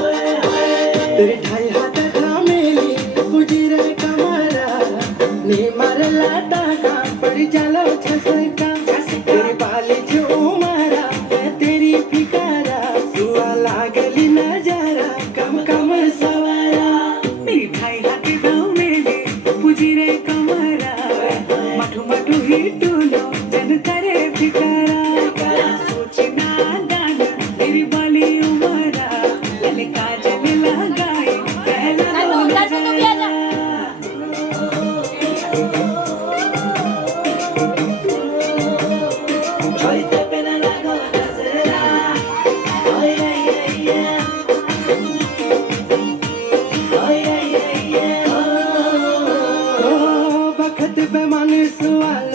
तेरे ढाई हाथ थामेली तुझी रे कमरा नी मारला टाका पड़ी जालो छसका तेरी बाली जो मारा मैं तेरी फिकारा सुआ लागली नजारा कम कम सवारा तेरी ढाई हाथ थामेली तुझी रे कमरा मठू मठू ही टूलो जन करे फिकारा सोचना गाना तेरी बाली उमरा लले काजल लगाए पहला नजारा Hoy te pena la gota será Ay ay ay yeah Ay ay ay yeah Oh, bakit ba man sual